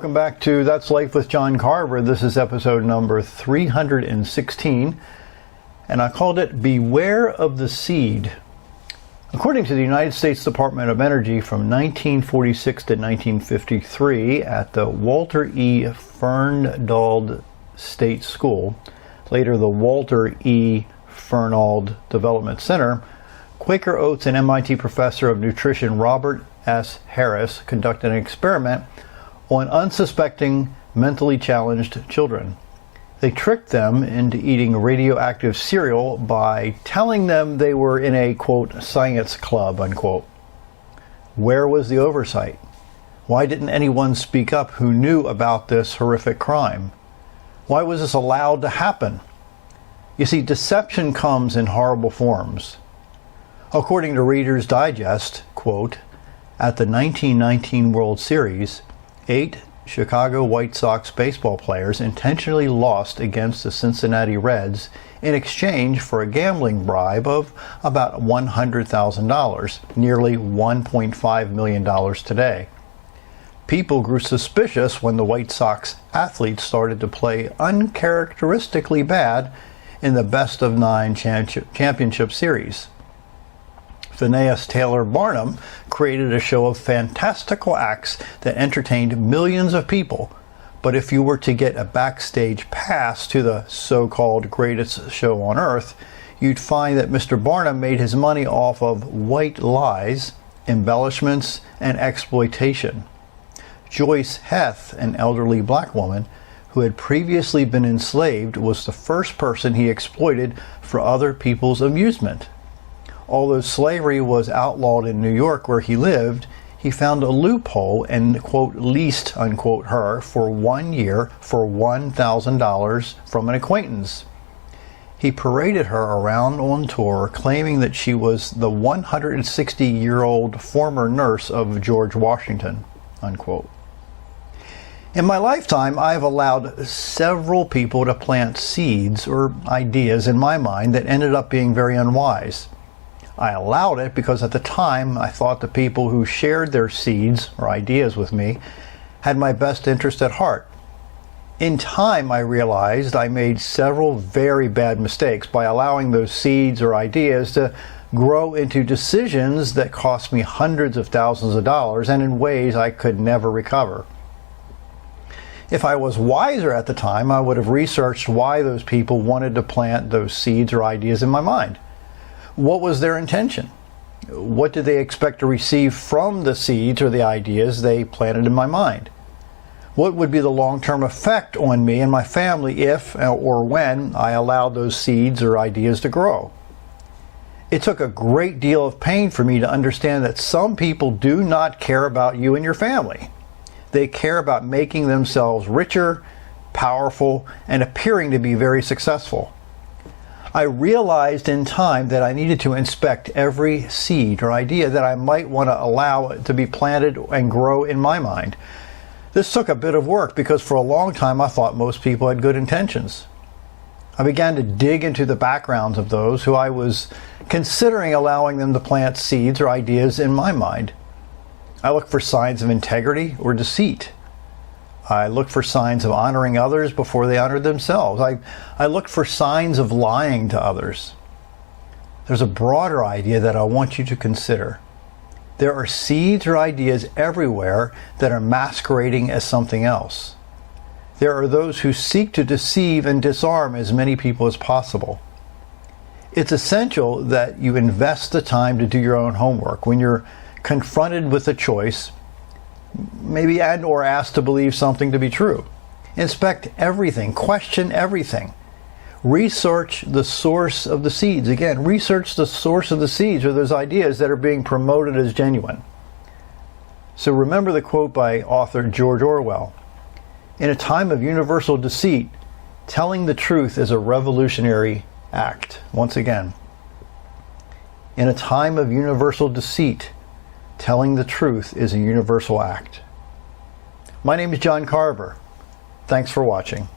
Welcome back to That's Life with John Carver. This is episode number 316, and I called it Beware of the Seed. According to the United States Department of Energy, from 1946 to 1953 at the Walter E. Fernald State School, later the Walter E. Fernald Development Center, Quaker Oats and MIT professor of nutrition Robert S. Harris conducted an experiment on unsuspecting mentally challenged children. They tricked them into eating radioactive cereal by telling them they were in a, quote, science club, unquote. Where was the oversight? Why didn't anyone speak up who knew about this horrific crime? Why was this allowed to happen? You see, deception comes in horrible forms. According to Reader's Digest, quote, at the 1919 World Series, 8 Chicago White Sox baseball players intentionally lost against the Cincinnati Reds in exchange for a gambling bribe of about $100,000, nearly $1.5 million today. People grew suspicious when the White Sox athletes started to play uncharacteristically bad in the best-of-9 championship series. Phineas Taylor Barnum created a show of fantastical acts that entertained millions of people. But if you were to get a backstage pass to the so-called greatest show on earth, you'd find that Mr. Barnum made his money off of white lies, embellishments, and exploitation. Joyce Heth, an elderly black woman who had previously been enslaved, was the first person he exploited for other people's amusement. Although slavery was outlawed in New York where he lived, he found a loophole and, quote, leased, unquote, her for 1 year for $1,000 from an acquaintance. He paraded her around on tour, claiming that she was the 160-year-old former nurse of George Washington, unquote. In my lifetime, I've allowed several people to plant seeds or ideas in my mind that ended up being very unwise. I allowed it because at the time I thought the people who shared their seeds or ideas with me had my best interest at heart. In time, I realized I made several very bad mistakes by allowing those seeds or ideas to grow into decisions that cost me hundreds of thousands of dollars and in ways I could never recover. If I was wiser at the time, I would have researched why those people wanted to plant those seeds or ideas in my mind. What was their intention? What did they expect to receive from the seeds or the ideas they planted in my mind? What would be the long-term effect on me and my family if or when I allowed those seeds or ideas to grow? It took a great deal of pain for me to understand that some people do not care about you and your family. They care about making themselves richer, powerful, and appearing to be very successful. I realized in time that I needed to inspect every seed or idea that I might want to allow to be planted and grow in my mind. This took a bit of work because for a long time I thought most people had good intentions. I began to dig into the backgrounds of those who I was considering allowing them to plant seeds or ideas in my mind. I looked for signs of integrity or deceit. I looked for signs of honoring others before they honored themselves. I looked for signs of lying to others. There's a broader idea that I want you to consider. There are seeds or ideas everywhere that are masquerading as something else. There are those who seek to deceive and disarm as many people as possible. It's essential that you invest the time to do your own homework. When you're confronted with a choice, maybe and or asked to believe something to be true. Inspect everything, question everything. Research the source of the seeds. Again, research the source of the seeds or those ideas that are being promoted as genuine. So remember the quote by author George Orwell. In a time of universal deceit, telling the truth is a revolutionary act. Once again, in a time of universal deceit, telling the truth is a universal act. My name is John Carver. Thanks for watching.